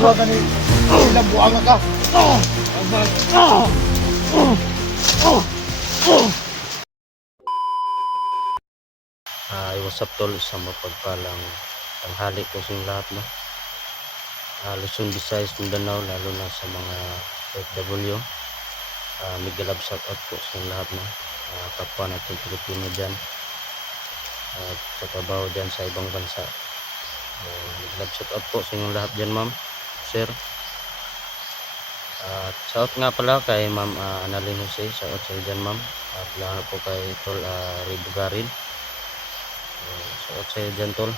Tawa ka ni sila buang ka. What's up tol, sa mapagpalang tanghali po sa lahat, no? Luzon, Visayas, Mindanao, lalo na sa mga OFW. Mega love shout out po sa lahat, no? Kapwa natin Pilipino dyan at sa trabaho dyan sa ibang bansa. Mega love shout out po sa inyong lahat dyan, ma'am, sir. At shout nga pala kay ma'am Annalyn Jose, shout out sa iyo dyan, ma'am. At lalo po kay tol Ray Bugarin, shout out sa iyo dyan, tol.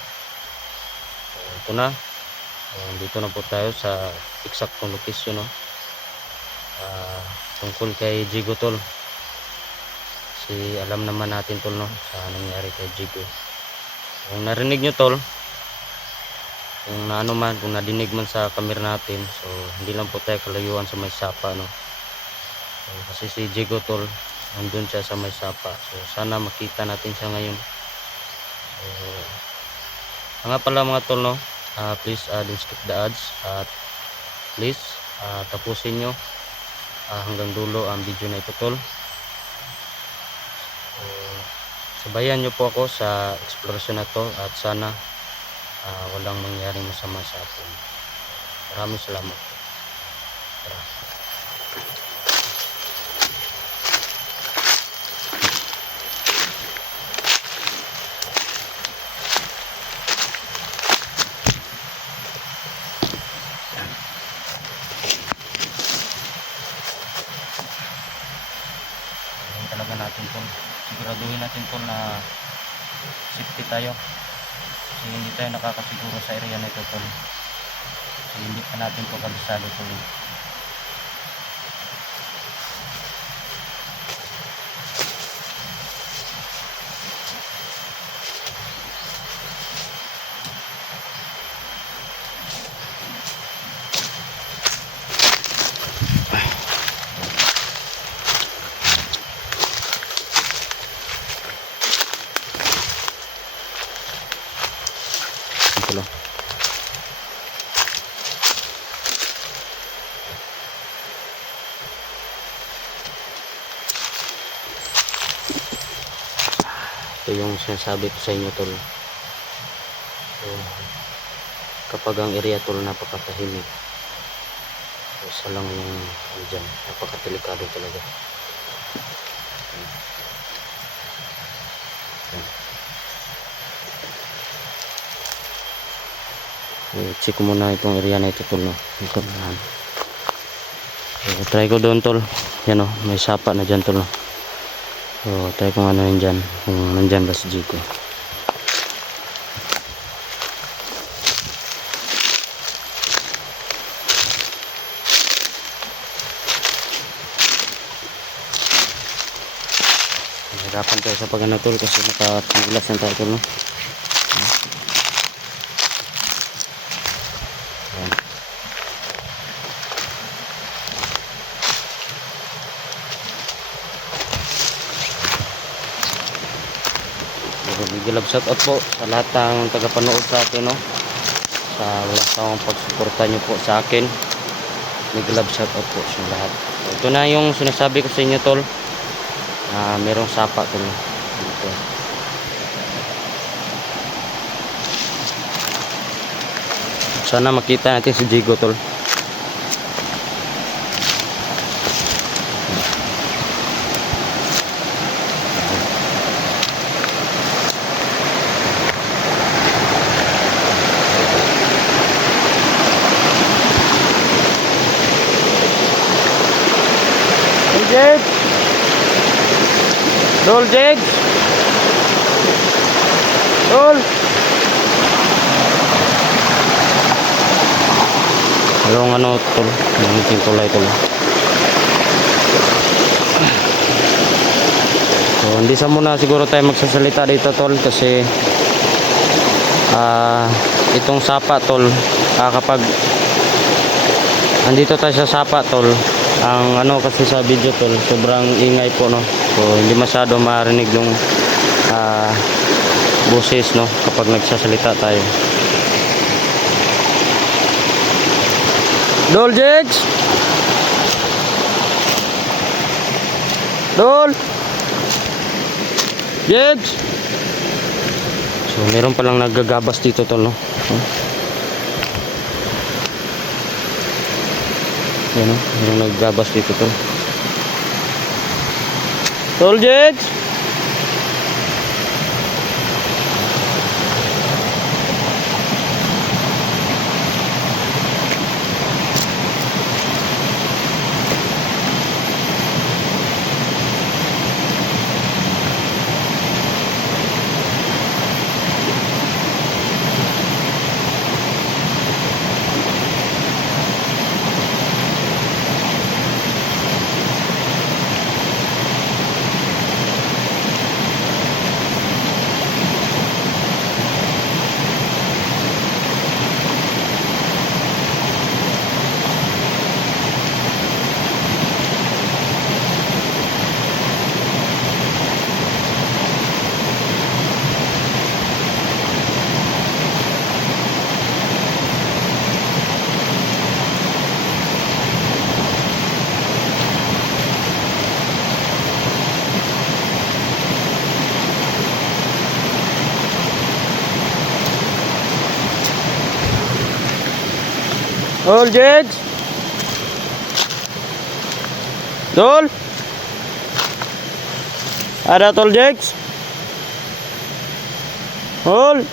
Ito na, dito na po tayo sa eksaktong location, no? Tungkol kay Jigo, tol. Alam naman natin, tol, no, sa nangyari kay Jigo. Kung narinig nyo, tol, kung naano man, kung nadinig man sa camera natin, so hindi lang po tayo kalayuan sa may sapa, no? So, kasi si Jigo, tol, nandun siya sa may sapa, so sana makita natin siya ngayon. So nga pala mga tol, no, please don't skip the ads at please tapusin nyo hanggang dulo ang video na ito, tol. So, sabayan nyo po ako sa eksplorasyon na to at sana walang mangyaring masama sa atin. Maraming salamat po. Tara. Talaga natin, tol, siguraduhin natin, tol, na safety tayo kasi hindi tayo nakakasiguro sa area na ito, tol, kasi hindi pa natin to kabisado, tol. Ito lang. Ito yung sinasabi ko sa inyo, tol. So, kapag ang area, tol, napakatahimik, so, isa lang yung dyan, napakadelikado talaga. Check ko muna itong area na ito, tol, no? Ito na. So, try ko doon, tol. Yan, no, may sapa na dyan, tol, no? So try kung ano yun dyan, kung nandyan ba si Jigo. Hirapan tayo sa pag-ano, tol, kasi nakatigilas na tayo, tol, no? Ayan. Big shout out po sa lahat ng tagapanood sa akin, no? Sa walang sawang pagsuporta nyo po sa akin. Big shout out po sa lahat. Ito na yung sinasabi ko sa inyo, tol. Merong sapa, tol, dito. Sana makita natin si Jigo, tol. Jeg Dol, Jeg Dol. Anong ano, tol, nangiting tulay, tol. So hindi sa muna siguro tayo magsasalita dito, tol, kasi itong sapa, tol, kapag andito tayo sa sapa, tol, ang ano kasi sa video, tol, sobrang ingay po, no? So hindi masyado marinig ng boses, no, kapag nagsasalita tayo. Dol, Jex! Dol! Jex! So, meron palang naggagabas dito, tol, no? Yan, no? Meron naggagabas dito, tol. Tol, Jex! Dol, Jex! Dol! Ada, tol, Jex? Dol!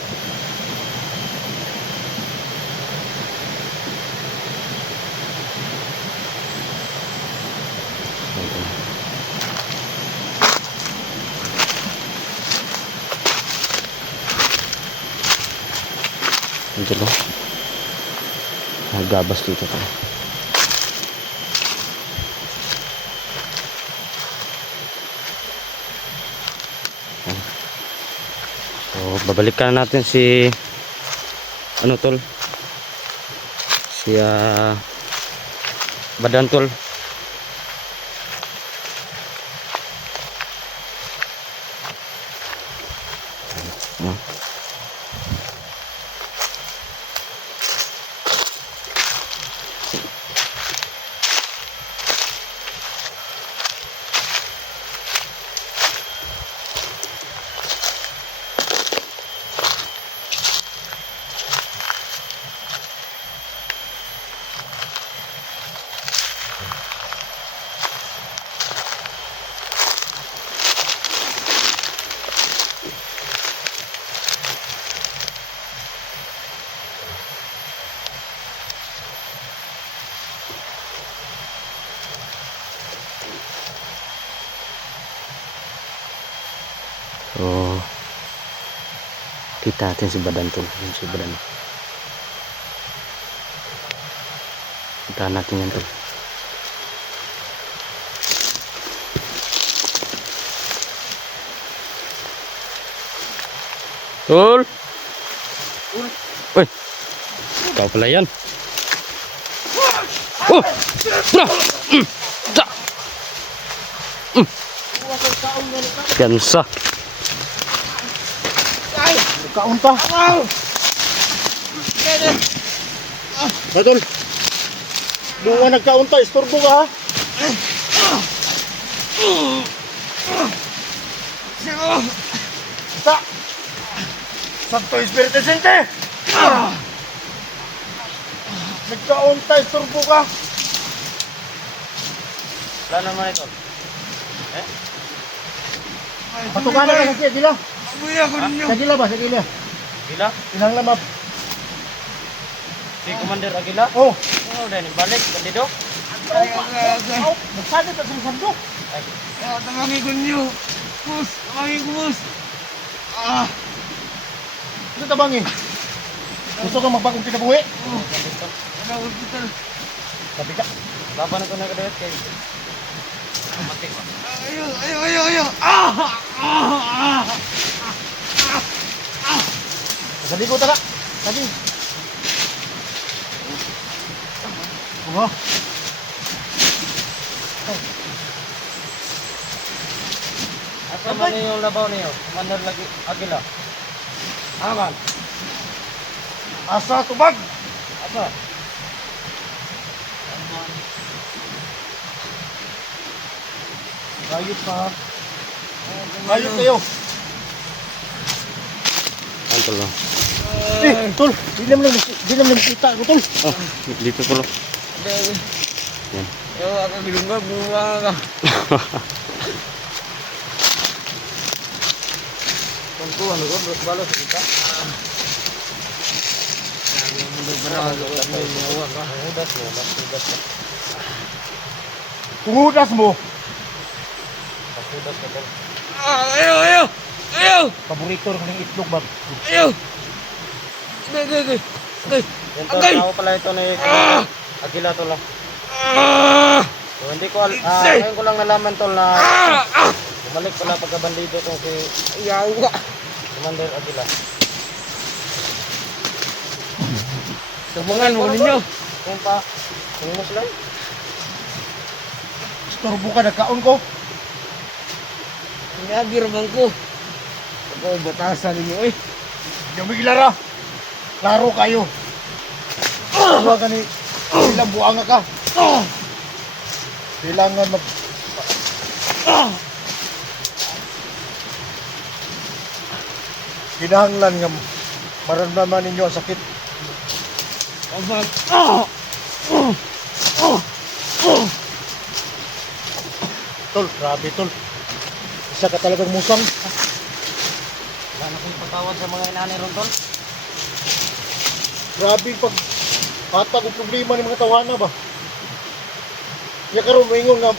Ito lo. Nagabas dito to. So, babalikan natin si ano, tol? Si Badan, tol. So, kita natin si Badan, tol. Yung si Badan. Kita natin yan, tol. Tol! Uy! Ikaw pala yan. Oh! Tara! Ta! Piyansa. Kaunta. Badol. Bunga nagkaunta, istorbo ka ha. Sa. Santo Espiritu Santo. Nagkaunta, istorbo ka. Wala naman ito. Patukanan ka kasi, dila. Sa dila ba? Sa dila. Gila? Ilang lamap. Si Commander Aguila? Oh. Oh, dahil balik. Bandido? Nagsadit at sa sandok. Ay. Tangangin ko niyo. Bus, tangangin ko, bus. Ito tabangin. Gusto kang magbagong kinabuhi? Bandito. Ano, hospital. Sabi ka. Baba na ito na kadayat kayo. Mati ko. Ayo. Sa ligo taka. Tadi. Oh. Asa man yung labaw niyo? Commander Aguila? Aman. Asa tubag. Asa? Hayop pa. Hayop kayo. Yan tol. Oh. Tol, di naman kita ko, tol. Oh, dito tol. Yan. Yo, ako gilunggab, buwa ka. Tungku, ano ko, balo sa kita. Pungudas mo. Ayo! Paborito ng itlog ba? Ayo! Gay! Yan tol, Agay! ako pala ito ni Agila tol. So, hindi ko ngayon ko lang nalaman tol na bumalik pala pagkabandido tong si Yawa! Commander Agila. Sumungan mo ninyo! Kung pa, kung Muslim. Storbo ka, nagkaon ko. Sinagir man ko. Ako batasan ninyo eh. Hindi mo gilara. Laro kayo. Huwag ka ni ilang buanga ka. Kailangan mag... Kinahanglan nga maramdaman ninyo ang sakit. Abag! Tol, grabe tol. Isa ka talagang musang. Wala na kong patawad sa mga inani ron tol. Grabe pag hatag o problema ng mga tawana ba. Kaya karon moingon nga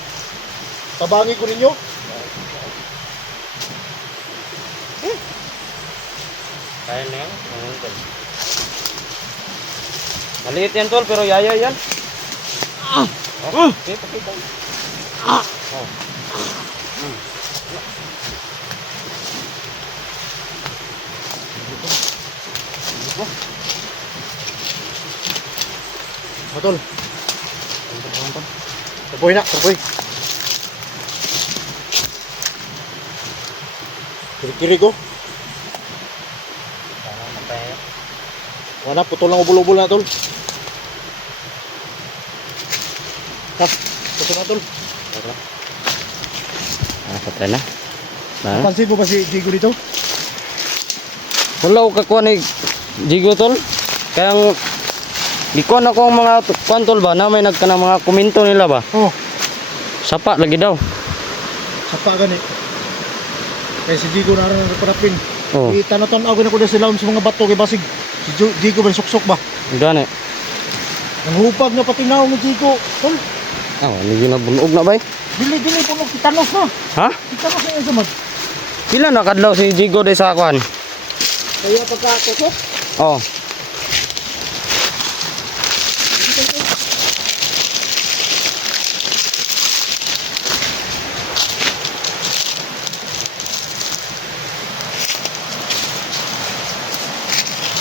tabangi ko ninyo. Kaya na yan. Ayun, tol. Maliit yan tol, pero yaya yan. Oh, okay, pakita. Oh. Tol. Taboy na, taboy. Kiri-kiri ko. Wala, putol lang ubul-ubul na tol. Ha, putol na tol. Patay na. Pansin mo ba si Jigo dito? Wala ko kakuha ni Jigo tol. Kaya gikuan ako ang mga kuan tol ba na may nagkanang mga komento nila ba. Oh, Sapa lagi daw. sapa gani. Kaya si Jigo na rin nagparapin. Oh, Itanaton ako na ko na sila sa mga bato kay basig. Si Jigo ba suksok ba? gani. Ang hupag na patinaw ni Jigo. Tol, Ah, hindi na bunog na ba? dili-dili po kitanos na. Ha? Kitanos na yan sa mag. Pila na kadlaw si Jigo de sa kuan? Kaya pagkatusok. Oh.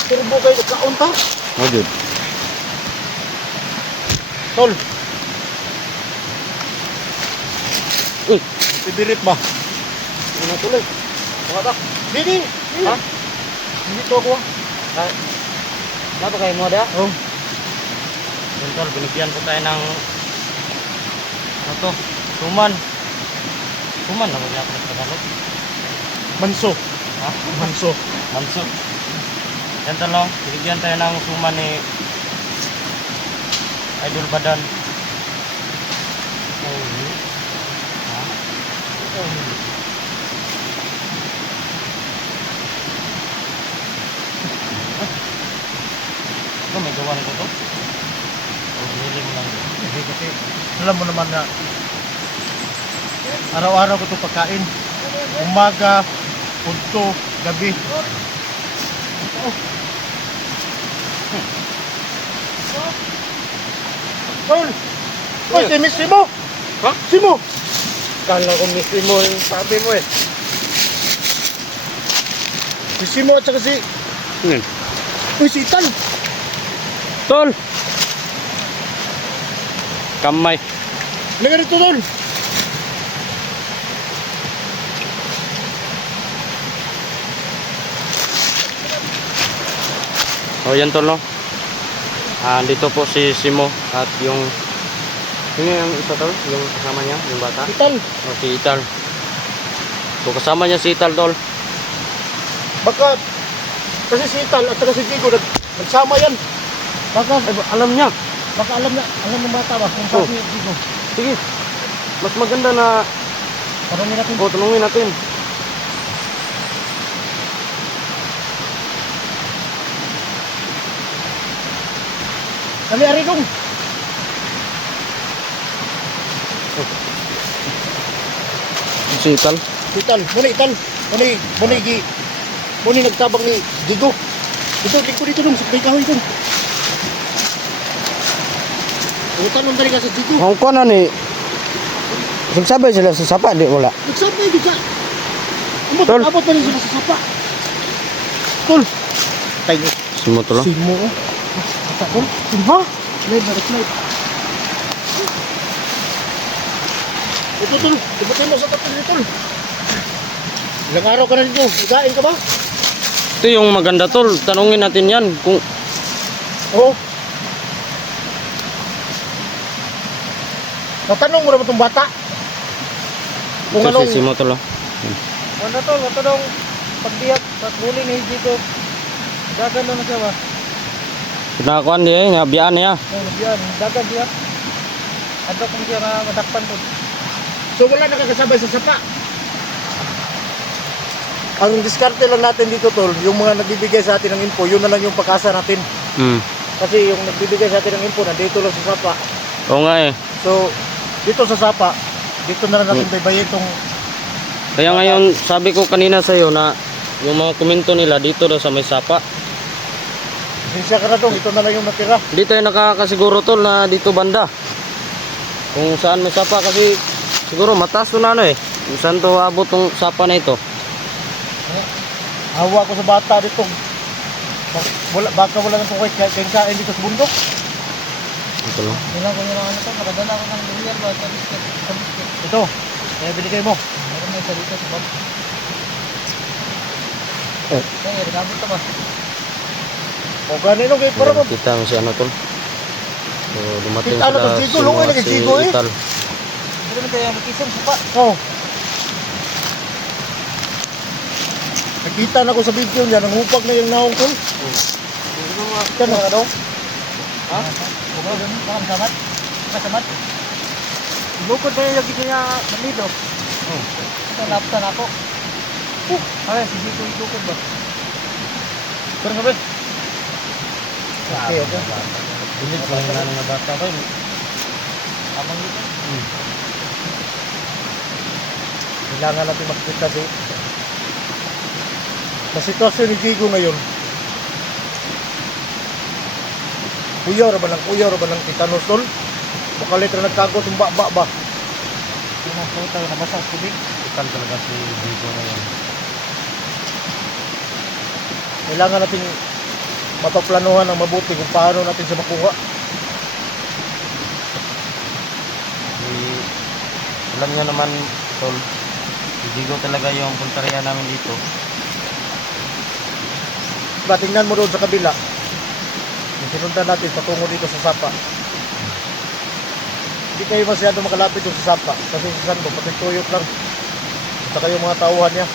Turbo kayo nagkaon ta. Mojud. Tol, Uy, pibirit ba? ano tuloy? Mga ta? Dili. Ha? Hindi to ako. Ay. Napa kayo mo da? Oh, Yun tol, binigyan ko tayo ng ano to? Suman. Suman na ba niya ako nagtagalog? manso. Ha? Manso. Manso. Yan tol, binigyan tayo ng suman ni Idol Badan. Oh, ha? Ito may gawa nito to? O binili mo lang ito? Hindi kasi alam mo naman na araw-araw ko ito pagkain. Umaga, punto, gabi. Tol! Oy, si Miss Simo! Ha? Simo! Kala ko misli mo yung sabi mo eh. Si Simo at saka si... Yun. Uy, si Itan! Tol! Kamay. Laga dito, Tol! O yan tol no. Dito po si Simo at yung Sino yung isa tol? Yung kasama niya? Yung bata? Ital. O si Ital. So kasama niya si Ital tol. Baka, kasi si Ital at saka si Jigo, nagsama yan. Baka, Alam niya. baka alam ng bata ba kung Oh. saan si Jigo. Sige. Mas maganda na Tanongin natin. tanungin natin. Kami ari dong. Si Ital. Ital, Ital. Muni nagtabang ni Jigo. Dito dong, sa may kahoy dong. Utan nung dari ka sa Jigo. Ang kuha na ni nagsabay sila sa sapa, di wala. Nagsabay di ka. Tol. Abot pa rin sila sa sapa. Tol. Tayo. Simo tol. Simo. Asa tol? Ha? Slide. Ito tol. Ibutin mo sa tatlo ni tol. Ilang araw ka na dito? Higain ka ba? Ito yung maganda tol. Tanungin natin yan kung Oo. Natanong mo na ba itong bata? Kung ito anong... si Simo tol. Ano to? Ito daw pagdiyak at huli ni dito. Dagan na siya ba? Pinakuan dia, ngabiyaan niya. Oh, yan. Dagan siya. Ano kung siya na madakpan to? So wala nakakasabay sa sapa. Ang diskarte lang natin dito tol, yung mga nagbibigay sa atin ng info, yun na lang yung pag-asa natin. Kasi yung nagbibigay sa atin ng info, nandito lang sa sapa. Oo nga eh. So, dito sa sapa, dito na lang natin baybayin itong... Kaya ngayon, sabi ko kanina sa iyo na yung mga komento nila dito daw sa may sapa. Sinsya ka na dong, ito na lang yung natira. Dito ay nakakasiguro tol na dito banda. Kung saan may sapa kasi siguro mataas to na ano eh. Kung saan to abot tong sapa na ito. Hawa ko sa bata dito. Baka wala nang kukwait kain dito sa bundok. Ito lang. Kailangan ko nila ano to, nakadala ko ng lumiyan ba? Ito, kaya binigay mo. Meron na dito sa bab. Kaya gamit ka ba? O ganito kayo para mo. Kita mo si ano tol. So dumating Kita ano to, sila Jigo, lungoy na kay Jigo, eh. Ital. Hindi naman kaya magkisang supa. Oo. Nakita na ko sa video niya, nangupag na yung naong tol. Ito na ka daw. Ha? Bukod doon, baka masamat. Masamat. Bukod na yung lagi niya malido. Ito, napsan ako. Ay, si Jigo yung bukod ba? Pero nga ba? Okay, okay. Bilig ko na ng bata ba? Amang dito. Kailangan natin makikita sa sitwasyon ni Jigo ngayon. Kuya ra ba lang titanos tol? Bukalit na nagkagot yung ba. Pumunta na nabasa sa tubig. Ital talaga si Jigo ngayon. Kailangan natin mapaplanuhan ng mabuti kung paano natin siya makuha. Alam niyo naman tol, si Jigo talaga yung punteriya namin dito. Tingnan mo doon sa kabila. Yung sinundan natin patungo dito sa sapa. Hindi kayo masyado makalapit doon sa sapa. Kasi sa sando, pati tuyot lang. At saka yung mga tauhan niya.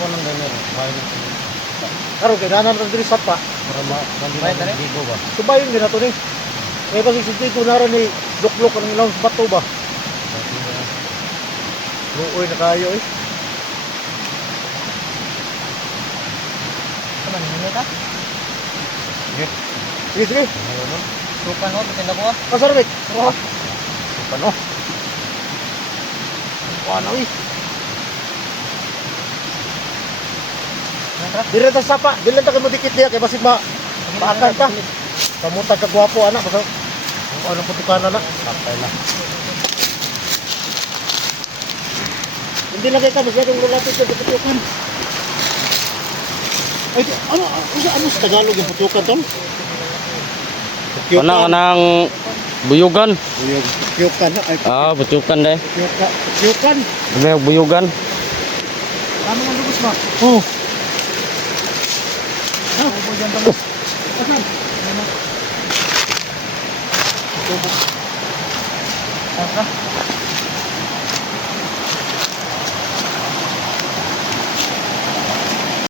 Walang ganyan. Karoon, kailangan natin dito sa sapa. Para mandilan ng Jigo ba? Subayin din nato ni. Kaya kasi si Jigo naran ni luklok ang ilang bato ba. Luoy na kayo eh. Ano nyo ta? Sige. Sukan o, titinda ko ah. Kasarabit. Sukan o. Ano eh. Dili ta sapa, dili ta kamo dikit diya kay basig maakan ka. Kamutag ka gwapo anak, basta ano putukan na. Patay na. Hindi na kita masyadong lalapit sa putukan. Ay, ano sa Tagalog yung putukan tol? Kanang buyugan. Putukan na. Ay, Butukan deh. putukan. May buyugan. Ano nga lubos ba? Oo. Ah, ubo dyan tamo. Asan? Saka.